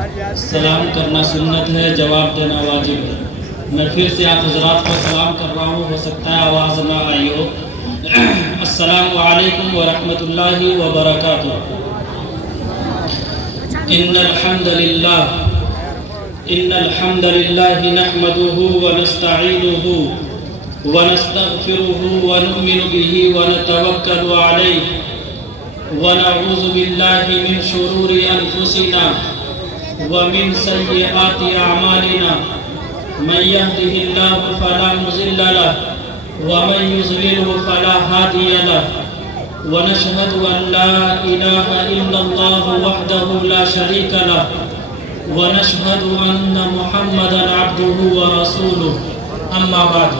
سلام کرنا سنت ہے، جواب دینا واجب ہے۔ میں پھر سے آپ حضرات کو سلام کر رہا ہوں، ہو سکتا ہے آواز نہ آئی ہو۔ السلام علیکم ورحمۃ اللہ وبرکاتہ۔ ان الحمد للہ نحمده ونستعینه ونستغفره ونؤمن به ونتوکل علیہ ونعوذ باللہ من شرور انفسنا ومن سیئات اعمالنا، من يهده الله فلا مضل له ومن يضلل فلا هادي له، ونشهد ان لا اله الا الله وحده لا شريك له، ونشهد ان محمدا عبده ورسوله، اما بعد۔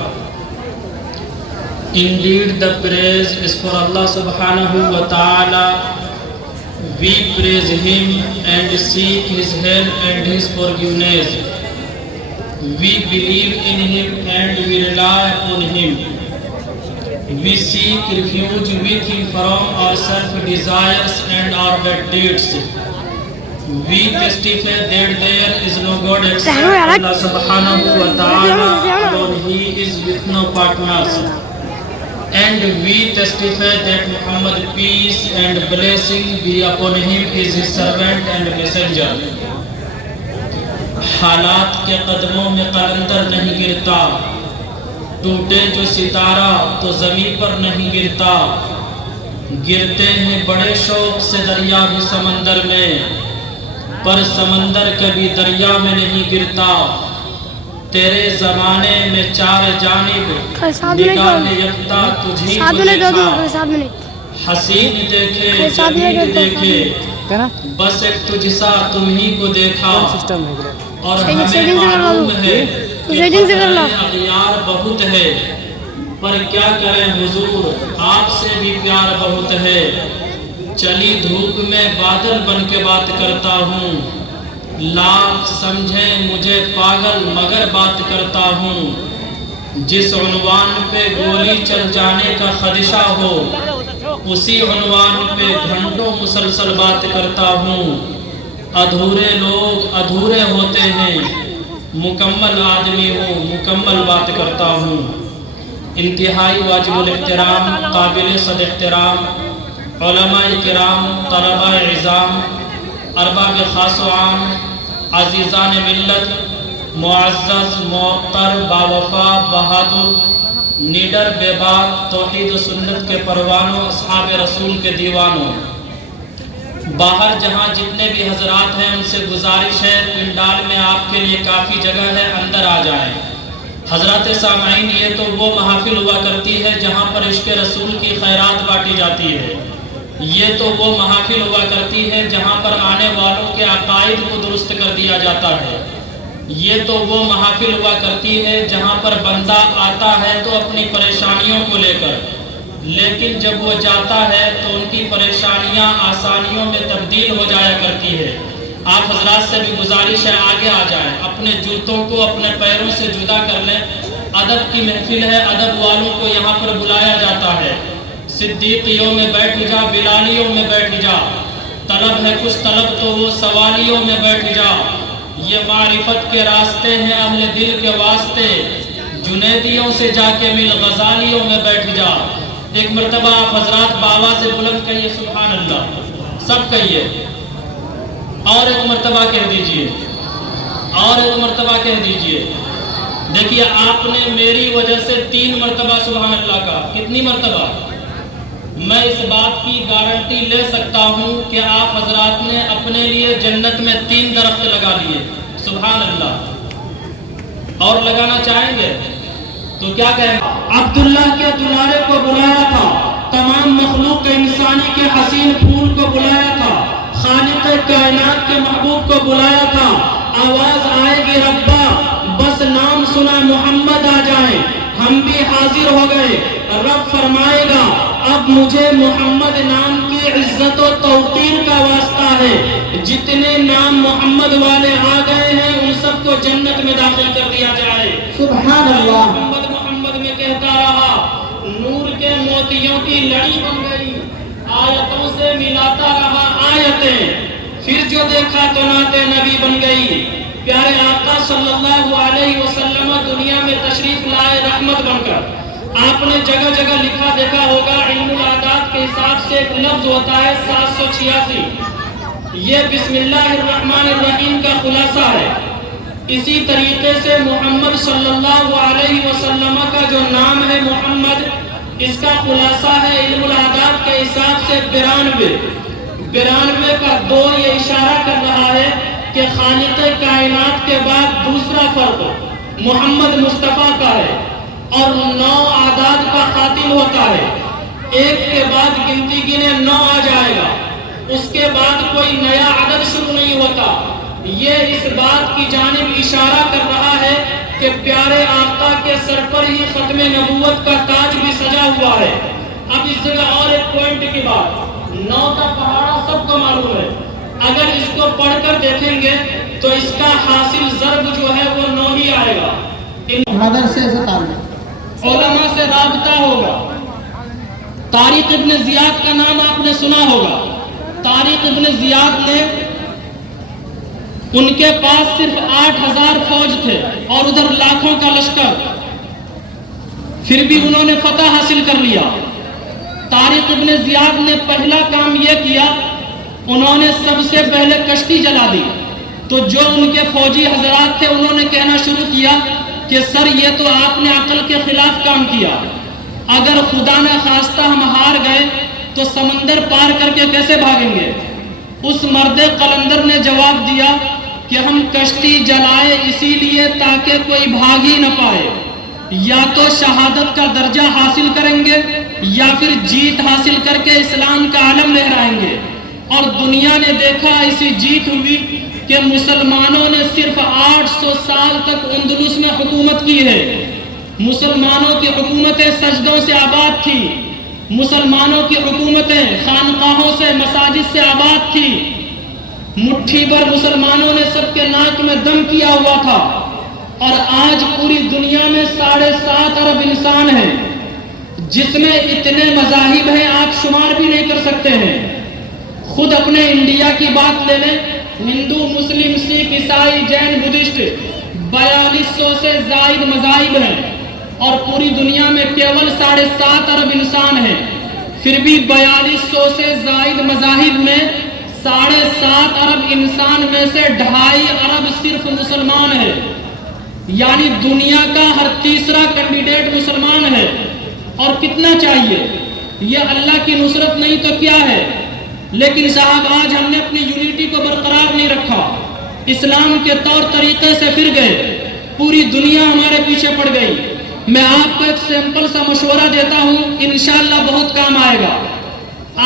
Indeed, the praise is for Allah subhanahu wa ta'ala. We praise Him and seek His help and His forgiveness. We believe in Him and we rely upon Him. We seek refuge with Him from our self-desires and our bad deeds. We testify that there is no God except Allah subhanahu wa ta'ala, alone He is with no partners. And we testify that Muhammad, peace and blessing be upon him, is his servant and messenger. حالات کے قدموں میں قلندر نہیں گرتا، ٹوٹے جو ستارہ تو زمین پر نہیں گرتا، گرتے ہیں بڑے شوق سے دریا بھی سمندر میں، پر سمندر کبھی دریا میں نہیں گرتا۔ تیرے زمانے میں چار جانب نگاہ یکتا تجھی کو دیکھا، حسین دیکھے جمیل دیکھے، بس ایک تجھ سا تمہیں کو دیکھا، اور ہمیں معلوم ہے کہ اغیار بہت ہے، پر کیا کریں حضور آپ سے بھی پیار بہت ہے۔ چلی دھوپ میں بادل بن کے بات کرتا ہوں، لاکھ سمجھیں مجھے پاگل مگر بات کرتا ہوں۔ جس عنوان پہ گولی چل جانے کا خدشہ ہو، اسی عنوان پہ گھنٹوں مسلسل بات کرتا ہوں۔ ادھورے لوگ ادھورے ہوتے ہیں، مکمل آدمی ہوں مکمل بات کرتا ہوں۔ انتہائی واجب الاحترام، قابل صد احترام علماء کرام، طلباء عظام، ارباب خاص و عام، عزیزان ملت، معزز معطر باوفا بہادر نیڈر بے باک توحید و سنت کے پروانوں، اصحاب رسول کے دیوانوں، باہر جہاں جتنے بھی حضرات ہیں ان سے گزارش ہے پنڈال میں آپ کے لیے کافی جگہ ہے، اندر آ جائیں۔ حضرات سامعین، یہ تو وہ محافل ہوا کرتی ہے جہاں پر عشق رسول کی خیرات بانٹی جاتی ہے، یہ تو وہ محافل ہوا کرتی ہے جہاں پر آنے والوں کے عقائد کو درست کر دیا جاتا ہے، یہ تو وہ محافل ہوا کرتی ہے جہاں پر بندہ آتا ہے تو اپنی پریشانیوں کو لے کر، لیکن جب وہ جاتا ہے تو ان کی پریشانیاں آسانیوں میں تبدیل ہو جایا کرتی ہے۔ آپ حضرات سے بھی گزارش ہے آگے آ جائیں، اپنے جوتوں کو اپنے پیروں سے جدا کر لیں۔ ادب کی محفل ہے، ادب والوں کو یہاں پر بلایا جاتا ہے۔ صدیقیوں میں بیٹھ جا، بلالیوں میں بیٹھ جا، طلب ہے کچھ طلب تو وہ سوالیوں میں بیٹھ جا، یہ معرفت کے راستے ہیں اہل دل کے واسطے، جنیدیوں سے جا کے مل، غزالیوں میں بیٹھ جا۔ ایک مرتبہ آپ حضرات بآواز بلند کہیے سبحان اللہ، سب کہیے، اور ایک مرتبہ کہہ دیجئے، اور ایک مرتبہ کہہ دیجئے۔ دیکھیے آپ نے میری وجہ سے 3 مرتبہ سبحان اللہ کا، کتنی مرتبہ؟ میں اس بات کی گارنٹی لے سکتا ہوں کہ آپ حضرات نے اپنے لیے جنت میں 3 درخت لگا لیے، سبحان اللہ، اور لگانا چاہیں گے تو کیا کہیں؟ عبداللہ کے دلارے کو بلایا تھا، تمام مخلوق کے انسانی کے حسین پھول کو بلایا تھا، خالق کائنات کے محبوب کو بلایا تھا۔ آواز آئے گی ربا، بس نام سنا محمد آ جائے، ہم بھی حاضر ہو گئے۔ رب فرمائے گا اب مجھے محمد نام کی عزت و توقیر کا واسطہ ہے، جتنے نام محمد والے آ گئے ہیں ان سب کو جنت میں داخل کر دیا جائے۔ سبحان اللہ۔ محمد محمد میں کہتا رہا، نور کے موتیوں کی لڑی بن گئی، آیتوں سے ملاتا رہا آیتیں، پھر جو دیکھا خاتونات نبی بن گئی. پیارے آقا صلی اللہ علیہ وسلم دنیا میں تشریف لائے رحمت بن کر. آپ نے جگہ جگہ لکھا دیکھا ہوگا علم العادات کے حساب سے ایک لفظ ہوتا ہے 786. یہ بسم اللہ الرحمن الرحیم کا خلاصہ ہے. اسی طریقے سے محمد صلی اللہ علیہ وسلم کا جو نام ہے محمد، اس کا خلاصہ ہے علم العادات کے حساب سے 92. 92 کا 2 یہ اشارہ کر رہا ہے کہ خالق کائنات کے بعد دوسرا فرد محمد مصطفیٰ کا ہے اور 9 اعداد کا خاتم ہوتا ہے. ایک کے بعد گنتی گنے 9 آ جائے گا، اس کے بعد کوئی نیا عدد شروع نہیں ہوتا. یہ اس بات کی جانب اشارہ کر رہا ہے کہ پیارے آقا کے سر پر ہی ختم نبوت کا تاج بھی سجا ہوا ہے. اب اس جگہ اور ایک پوائنٹ کی بات، 9 کا پہاڑا سب کو معلوم ہے. اگر اس کو پڑھ کر دیکھیں گے تو اس کا حاصل ضرب جو ہے وہ 9 ہی آئے گا. مدرسے سے تعلق، علماء سے رابطہ ہوگا. طارق ابن زیاد کا نام آپ نے سنا ہوگا. طارق ابن زیاد نے، ان کے پاس صرف 8000 فوج تھے اور ادھر لاکھوں کا لشکر، پھر بھی انہوں نے فتح حاصل کر لیا. طارق ابن زیاد نے پہلا کام یہ کیا، انہوں نے سب سے پہلے کشتی جلا دی. تو جو ان کے فوجی حضرات تھے انہوں نے کہنا شروع کیا کہ سر یہ تو آپ نے عقل کے خلاف کام کیا. اگر خدا نہ خواستہ ہم ہار گئے تو سمندر پار کر کے کیسے بھاگیں گے؟ اس مرد قلندر نے جواب دیا کہ ہم کشتی جلائے اسی لیے تاکہ کوئی بھاگ ہی نہ پائے. یا تو شہادت کا درجہ حاصل کریں گے یا پھر جیت حاصل کر کے اسلام کا علم لہرائیں گے. اور دنیا نے دیکھا ایسی جیت ہوئی کہ مسلمانوں نے صرف 800 سال تک اندلس میں حکومت کی ہے. مسلمانوں کی حکومتیں سجدوں سے آباد تھی، مسلمانوں کی حکومتیں خانقاہوں سے، مساجد سے آباد تھی. مٹھی بھر مسلمانوں نے سب کے ناک میں دم کیا ہوا تھا. اور آج پوری دنیا میں 7.5 ارب انسان ہیں، جس میں اتنے مذاہب ہیں آپ شمار بھی نہیں کر سکتے ہیں. خود اپنے انڈیا کی بات لے لیں، ہندو، مسلم، سکھ، عیسائی، جین، بدھسٹ 4200 سے زائد مذاہب ہیں اور پوری دنیا میں کیول 7.5 ارب انسان ہیں. پھر بھی 4200 سے زائد مذاہب میں 7.5 ارب انسان میں سے 2.5 ارب صرف مسلمان ہے. یعنی دنیا کا ہر تیسرا کینڈیڈیٹ مسلمان ہے. اور کتنا چاہیے؟ یہ اللہ کی نصرت نہیں تو کیا ہے؟ لیکن صاحب آج ہم نے اپنی یونٹی کو برقرار نہیں رکھا، اسلام کے طور طریقے سے پھر گئے، پوری دنیا ہمارے پیچھے پڑ گئی. میں آپ کو ایک سیمپل سا مشورہ دیتا ہوں، انشاءاللہ بہت کام آئے گا.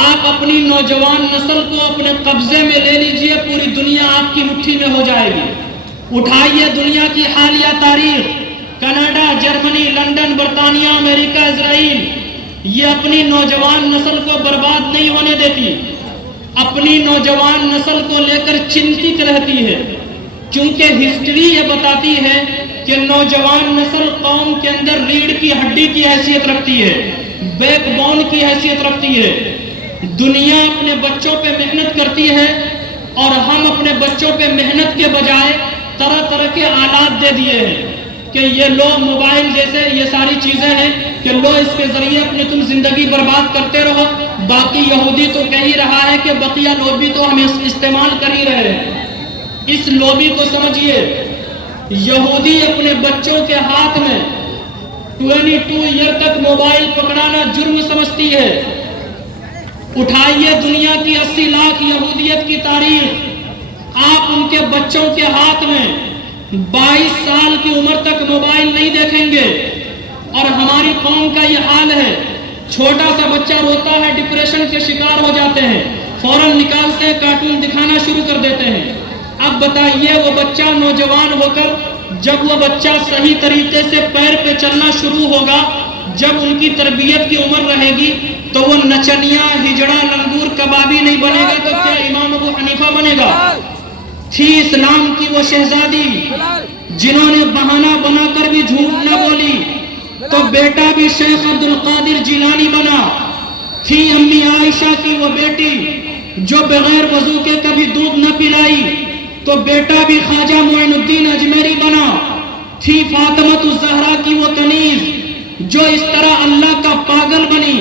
آپ اپنی نوجوان نسل کو اپنے قبضے میں لے لیجئے، پوری دنیا آپ کی مٹھی میں ہو جائے گی. اٹھائیے دنیا کی حالیہ تاریخ، کینیڈا، جرمنی، لندن، برطانیہ، امریکہ، اسرائیل، یہ اپنی نوجوان نسل کو برباد نہیں ہونے دیتی، اپنی نوجوان نسل کو لے کر چنتت رہتی ہے. کیونکہ ہسٹری یہ بتاتی ہے کہ نوجوان نسل قوم کے اندر ریڑھ کی ہڈی کی حیثیت رکھتی ہے، بیک بون کی حیثیت رکھتی ہے. دنیا اپنے بچوں پہ محنت کرتی ہے اور ہم اپنے بچوں پہ محنت کے بجائے طرح طرح کے آلات دے دیے ہیں کہ یہ لو موبائل جیسے یہ ساری چیزیں ہیں کہ لو اس کے ذریعے اپنی تم زندگی برباد کرتے رہو. باقی یہودی تو کہہ ہی رہا ہے کہ بقیہ لوبی تو ہم استعمال کر ہی رہے ہیں. اس لوبی کو سمجھیے، یہودی اپنے بچوں کے ہاتھ میں 22 ایئر تک موبائل پکڑانا جرم سمجھتی ہے. اٹھائیے دنیا کی 80 لاکھ یہودیت کی تاریخ، آپ ان کے بچوں کے ہاتھ میں 22 سال کی عمر تک موبائل نہیں دیکھیں گے. اور ہماری قوم کا یہ حال ہے، چھوٹا سا بچہ روتا ہے، ڈپریشن کے شکار ہو جاتے ہیں، فوراً نکالتے ہیں، کارٹون دکھانا شروع کر دیتے ہیں. اب بتائیے وہ بچہ نوجوان ہو کر جب وہ بچہ صحیح طریقے سے پیر پہ چلنا شروع ہوگا، جب ان کی تربیت کی عمر رہے گی تو وہ نچنیا، ہجڑا، لنگور، کبابی نہیں بنے گا تو کیا امام ابو حنیفہ بنے گا؟ تھی اسلام کی وہ شہزادی جنہوں نے بہانہ بنا کر بھی جھوٹ نہ بولی تو بیٹا بھی شیخ عبد القادر جیلانی بنا. تھی امی عائشہ کی وہ بیٹی جو بغیر وضو کے کبھی دودھ نہ پلائی تو بیٹا بھی خواجہ معین الدین اجمیری بنا. تھی فاطمۃ الزہرا کی وہ کنیز جو اس طرح اللہ کا پاگل بنی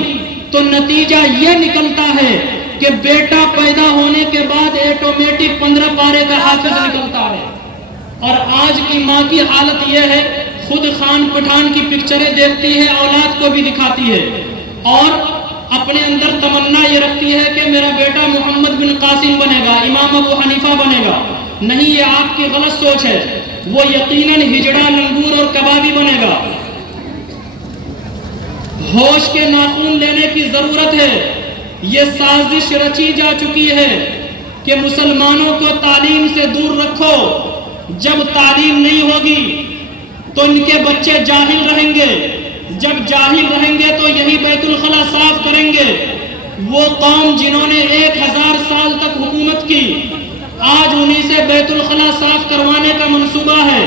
تو نتیجہ یہ نکلتا ہے کہ بیٹا پیدا ہونے کے بعد آٹومیٹک 15 پارے کا حافظ نکلتا ہے. اور آج کی ماں کی حالت یہ ہے خود خان پٹھان کی پکچریں دیکھتی ہے، اولاد کو بھی دکھاتی ہے اور اپنے اندر تمنا یہ رکھتی ہے کہ میرا بیٹا محمد بن قاسم بنے گا، امام ابو حنیفہ بنے گا. نہیں، یہ آپ کی غلط سوچ ہے. وہ یقیناً ہجڑا، لنگور اور کبابی بنے گا. ہوش کے ناخون لینے کی ضرورت ہے. یہ سازش رچی جا چکی ہے کہ مسلمانوں کو تعلیم سے دور رکھو. جب تعلیم نہیں ہوگی تو ان کے بچے جاہل رہیں گے. جب جاہل رہیں گے تو یہی بیت الخلا صاف کریں گے. وہ قوم جنہوں نے 1000 سال تک حکومت کی، آج انہی سے بیت الخلا صاف کروانے کا منصوبہ ہے.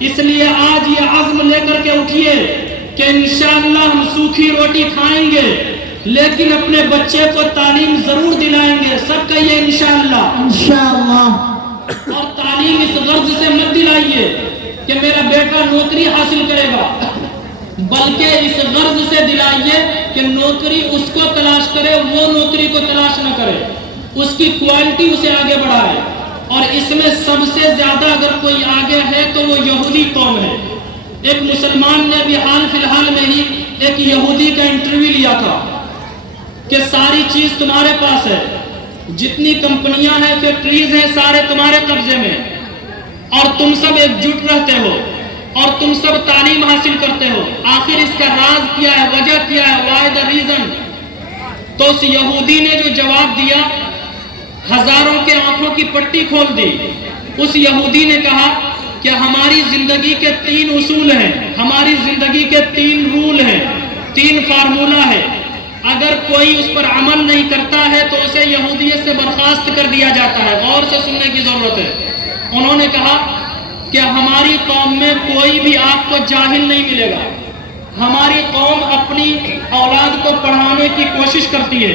اس لیے آج یہ عزم لے کر کے اٹھیے کہ انشاءاللہ ہم سوکھی روٹی کھائیں گے لیکن اپنے بچے کو تعلیم ضرور دلائیں گے. سب کہیے انشاءاللہ. انشاءاللہ. اور تعلیم اس غرض سے مت دلائیے کہ میرا بیٹا نوکری حاصل کرے گا، بلکہ اس غرض سے دلائیے کہ نوکری اس کو تلاش کرے، وہ نوکری کو تلاش نہ کرے، اس کی کوالٹی اسے آگے بڑھائے. اور اس میں سب سے زیادہ اگر کوئی آگے ہے تو وہ یہودی قوم ہے. ایک مسلمان نے بھی حال فی الحال میں ہی ایک یہودی کا انٹرویو لیا تھا کہ ساری چیز تمہارے پاس ہے، جتنی کمپنیاں ہیں، فیکٹریز ہیں، سارے تمہارے قبضے میں، اور تم سب ایک جٹ رہتے ہو اور تم سب تعلیم حاصل کرتے ہو. آخر اس کا راز کیا ہے، وجہ کیا ہے، وائی دا ریزن؟ تو اس یہودی نے جو جواب دیا، ہزاروں کے آنکھوں کی پٹی کھول دی. اس یہودی نے کہا کہ ہماری زندگی کے 3 اصول ہیں، ہماری زندگی کے 3 رول ہیں، 3 فارمولہ ہے. اگر کوئی اس پر عمل نہیں کرتا ہے تو اسے یہودیت سے برخاست کر دیا جاتا ہے. غور سے سننے کی ضرورت ہے. انہوں نے کہا کہ ہماری قوم میں کوئی بھی آپ کو جاہل نہیں ملے گا. ہماری قوم اپنی اولاد کو پڑھانے کی کوشش کرتی ہے.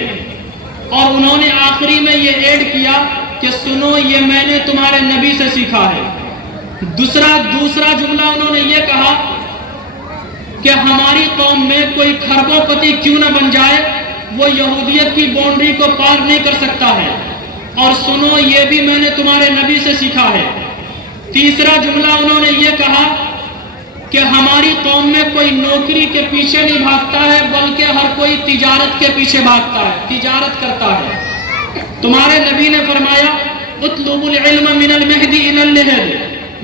اور انہوں نے آخری میں یہ ایڈ کیا کہ سنو، یہ میں نے تمہارے نبی سے سیکھا ہے. دوسرا جملہ انہوں نے یہ کہا کہ ہماری قوم میں کوئی کھربوں پتی کیوں نہ بن جائے، وہ یہودیت کی باؤنڈری کو پار نہیں کر سکتا ہے. اور سنو، یہ بھی میں نے تمہارے نبی سے سیکھا ہے. تیسرا جملہ انہوں نے یہ کہا کہ ہماری قوم میں کوئی نوکری کے پیچھے نہیں بھاگتا ہے بلکہ ہر کوئی تجارت کے پیچھے بھاگتا ہے، تجارت کرتا ہے. تمہارے نبی نے فرمایا اطلبوا العلم من المہد الی اللحد،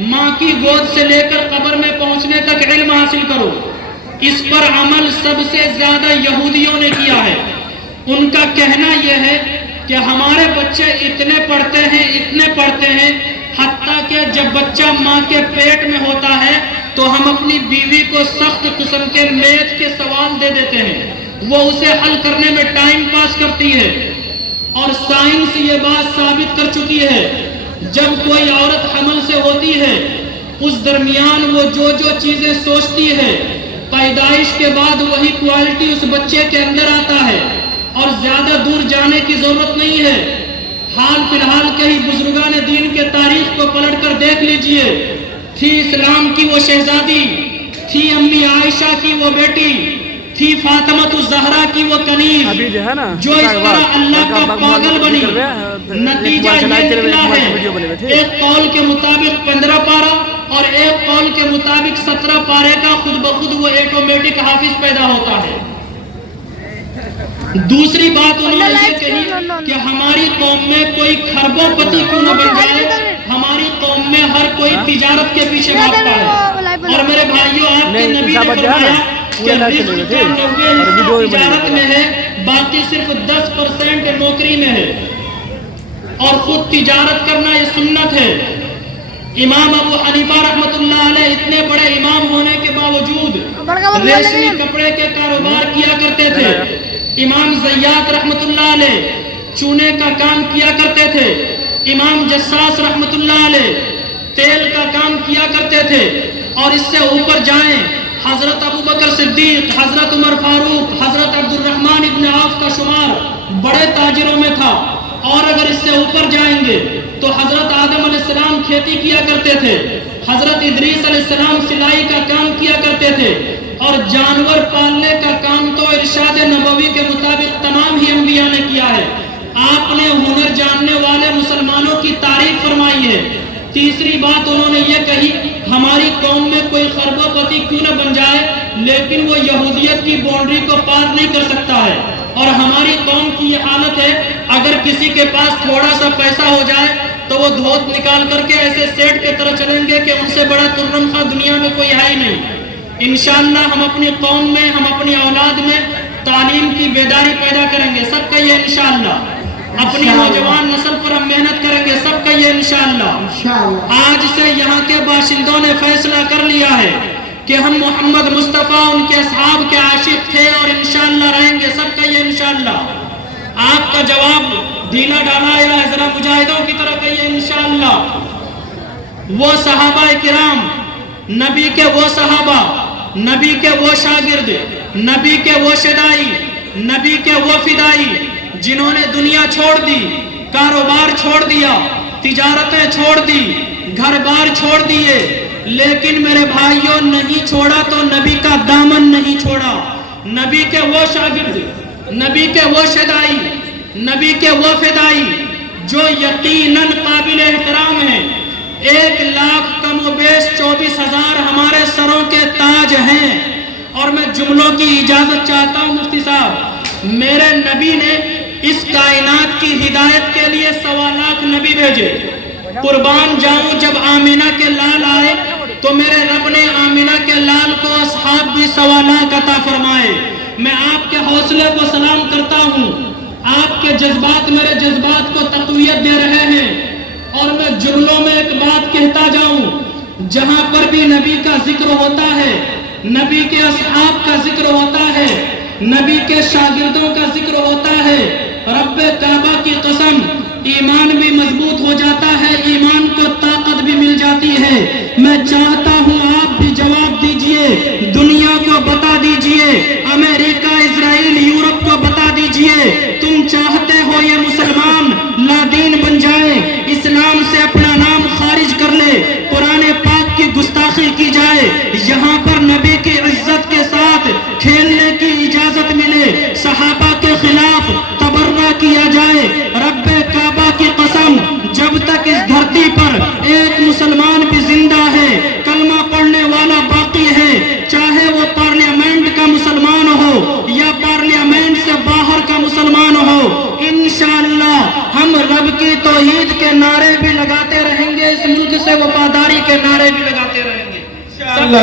ماں کی گود سے لے کر قبر میں پہنچنے تک علم حاصل کرو. اس پر عمل سب سے زیادہ یہودیوں نے کیا ہے. ان کا کہنا یہ ہے کہ ہمارے بچے اتنے پڑھتے ہیں حتیٰ کہ جب بچہ ماں کے پیٹ میں ہوتا ہے تو ہم اپنی بیوی کو سخت قسم کے میتھ کے سوال دے دیتے ہیں، وہ اسے حل کرنے میں ٹائم پاس کرتی ہے. اور سائنس یہ بات ثابت کر چکی ہے جب کوئی عورت حمل سے ہوتی ہے اس درمیان وہ جو چیزیں سوچتی ہے پیدائش کے بعد وہی کوالٹی اس بچے کے اندر آتا ہے. اور زیادہ دور جانے کی ضرورت نہیں ہے. حال فی الحال کئی بزرگان دین کے تاریخ کو پلٹ کر دیکھ لیجئے. تھی اسلام کی وہ شہزادی، تھی امی عائشہ کی وہ بیٹی، تھی فاطمۃ الزہرا کی وہ کنیز جو اس طرح اللہ کا پاگل بنی. نتیجہ یہ نکلا ہے ایک قول کے مطابق 15 پارہ اور ایک قول کے مطابق 17 پارے کا خود بخود وہ آٹومیٹک حافظ پیدا ہوتا ہے. دوسری بات انہوں نے یہ کہی کہ ہماری قوم میں کوئی کھربوں پتی کیوں نہ بن جائے، ہماری قوم میں ہر کوئی تجارت کے پیچھے بھاگتا ہے. اور میرے بھائیوں، آپ کے نبی نے فرمایا کہ رزق کا 90% تجارت میں ہے، باقی صرف 10% نوکری میں ہے. اور خود تجارت کرنا یہ سنت ہے. امام ابو حنیفہ رحمۃ اللہ علیہ اتنے بڑے امام ہونے کے باوجود ریشمی کپڑے کے کاروبار کیا کرتے تھے. امام زیات رحمۃ اللہ علیہ چونے کا کام کیا کرتے تھے. امام جساس رحمۃ اللہ علیہ تیل کا کام کیا کرتے تھے. اور اس سے اوپر جائیں، حضرت ابو بکر صدیق، حضرت عمر فاروق، حضرت عبد الرحمن ابن عوف کا شمار بڑے تاجروں میں تھا. اور اگر اس سے اوپر جائیں گے تو حضرت آدم علیہ السلام کھیتی کیا کرتے تھے، حضرت ادریس علیہ السلام سلائی کا کام کیا کرتے تھے، اور جانور پالنے کا کام تو ارشاد نبوی کے مطابق تمام ہی انبیاء نے کیا ہے۔ آپ نے ہنر جاننے والے مسلمانوں کی تعریف فرمائی ہے۔ تیسری بات انہوں نے یہ کہی، ہماری قوم میں کوئی خرب و پتی کیوں نہ بن جائے لیکن وہ یہودیت کی باؤنڈری کو پار نہیں کر سکتا ہے، اور ہماری قوم کی یہ حالت ہے، اگر کسی کے پاس تھوڑا سا پیسہ ہو جائے تو وہ دھوت نکال کر کے ایسے سیٹ کے طرح چلیں گے کہ ان سے بڑا ترم خواہ دنیا میں کوئی ہے ہی نہیں۔ انشاءاللہ ہم اپنی قوم میں، ہم اپنی اولاد میں تعلیم کی بیداری پیدا کریں گے، سب کا یہ انشاءاللہ۔ اپنی نوجوان نسل پر ہم محنت کریں گے، سب کا یہ انشاءاللہ۔ آج سے یہاں کے باشندوں نے فیصلہ کر لیا ہے کہ ہم محمد مصطفیٰ ان کے اصحاب کے عاشق تھے اور انشاءاللہ رہیں گے، سب کا یہ انشاءاللہ۔ آپ کا جواب ڈھیلا ڈالا ہے، ذرا مجاہدوں کی طرح کہیے انشاءاللہ۔ وہ صحابہ کرام، نبی کے وہ صحابہ، نبی کے وہ شاگرد، نبی کے وہ شدائی، نبی کے وہ فدائی جنہوں نے دنیا چھوڑ دی، کاروبار چھوڑ دیا، تجارتیں چھوڑ دی، گھر بار چھوڑ دیے، لیکن میرے بھائیوں نہیں چھوڑا تو نبی کا دامن نہیں چھوڑا۔ نبی کے وہ شاگرد، نبی کے وہ شدائی، نبی کے وہ فدائی جو یقیناً قابل احترام ہیں، 1,00,000 کم و بیش 24,000 ہمارے سروں کے تاج ہیں۔ اور میں جملوں کی اجازت چاہتا ہوں مفتی صاحب، میرے نبی نے اس کائنات کی ہدایت کے لیے 1,25,000 نبی بھیجے۔ قربان جاؤں، جب آمینہ کے لال آئے تو میرے رب نے آمینہ کے لال کو اصحاب بھی 1,25,000 عطا فرمائے۔ میں آپ کے حوصلے کو سلام کرتا ہوں، آپ کے جذبات میرے جذبات کو تقویت دے رہے ہیں، اور میں جملوں میں ایک بات کہتا جاؤں، جہاں پر بھی نبی کا ذکر ہوتا ہے، نبی کے اصحاب کا ذکر ہوتا ہے، نبی کے شاگردوں کا ذکر ہوتا ہے، رب کعبہ کی قسم ایمان بھی مضبوط ہو جاتا ہے، ایمان کو طاقت بھی مل جاتی ہے۔ میں چاہتا ہوں آپ بھی جواب دیجئے، دنیا کو بتا دیجئے، امریکہ، اسرائیل، یورپ کو بتا دیجئے، تم چاہتے ہو یہ مسلمان لادین بن جائیں، اسلام سے اپنا نام خارج کر لے، قرآن پاک کی گستاخی کی جائے، یہاں پر نبی کی عزت کے ساتھ کھیلنے کی اجازت ملے، صحابہ کے خلاف تبرہ کیا جائے، رب کعبہ کی قسم جب تک اس دھرتی پر ایک مسلمان بھی زندہ ہے، کلمہ پڑھنے والا باقی ہے، چاہے وہ پارلیمنٹ کا مسلمان ہو یا پارلیمنٹ سے باہر کا مسلمان ہو، انشاءاللہ ہم رب کی توحید کے نعرے بھی لگاتے رہیں گے، اس ملک سے وفاداری کے نعرے بھی لگاتے رہیں گے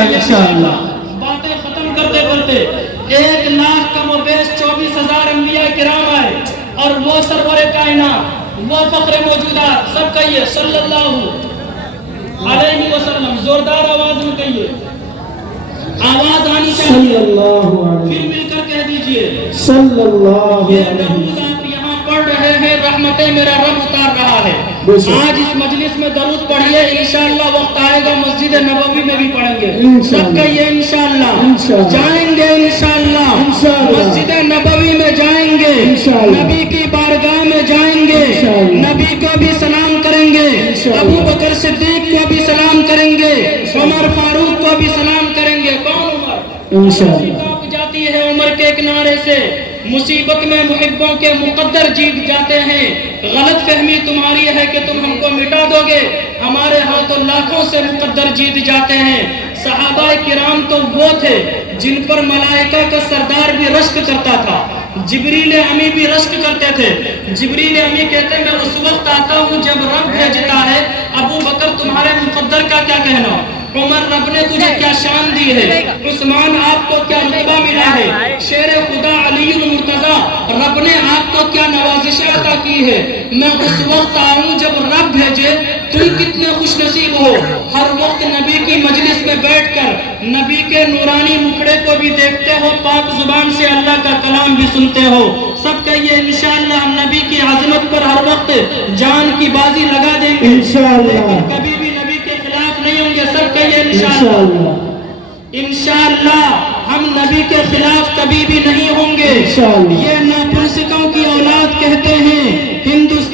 انشاءاللہ۔ باتیں ختم کرتے کرتے 1,00,000 کم و بیش 24,000 انبیاء کرام آئے، اور وہ سرور کائنات، وہ فخر موجودات، سب کہیے صلی اللہ علیہ وسلم، زوردار آواز میں کہیے، آواز آنی چاہیے، پھر مل کر کہہ دیجئے صلی اللہ علیہ وسلم۔ آپ یہاں پڑھ رہے ہیں، رحمتیں میرا رب اتار رہا ہے، آج اس مجلس میں درود پڑھیے، انشاءاللہ وقت آئے گا مسجد نبوی میں بھی پڑھیں گے، سب کہیے انشاءاللہ، جائیں گے انشاءاللہ، مسجد نبوی میں جائیں گے، نبی کی بارگاہ میں جائیں گے، نبی کو بھی سلام کریں گے، ابو بکر صدیق کو بھی سلام کریں گے، عمر فاروق کو بھی سلام کریں گے۔ کون عمر؟ انشاءاللہ جاتی ہے عمر کے کنارے سے، مصیبت میں محبوں کے مقدر جیت جاتے ہیں، غلط فہمی تمہاری ہے کہ تم ہم کو مٹا دو گے، ہمارے ہاں تو لاکھوں سے مقدر جیت جاتے ہیں۔ صحابہ کرام تو وہ تھے جن پر ملائکہ کا سردار بھی رشک کرتا تھا، جبریل امی بھی رشک کرتے تھے۔ جبریل امی کہتے ہیں میں اس وقت آتا ہوں جب رب بھیجتا ہے، ابو بکر تمہارے مقدر کا کیا کہنا، عمر رب نے تجھے کیا شان دی ہے، عثمان آپ کو کیا رتبہ ملا ہے، شیر خدا علی المرتضیٰ رب نے آپ کو کیا نوازشیں عطا کی ہے۔ میں اس وقت آؤں جب رب بھیجے، تم کتنے خوش نصیب ہو، ہر وقت نبی کی مجلس میں بیٹھ کر نبی کے نورانی مکھڑے کو بھی دیکھتے ہو، پاک زبان سے اللہ کا کلام بھی سنتے ہو۔ سب کہیے انشاءاللہ ہم نبی کی عظمت پر ہر وقت جان کی بازی لگا دیں گے، لیکن کبھی بھی نبی کے خلاف نہیں ہوں گے، سب کہیے انشاءاللہ۔ انشاءاللہ ہم نبی کے خلاف کبھی بھی نہیں ہوں گے۔ یہ ناپسندوں کی اولاد کہتے ہیں ہندوستان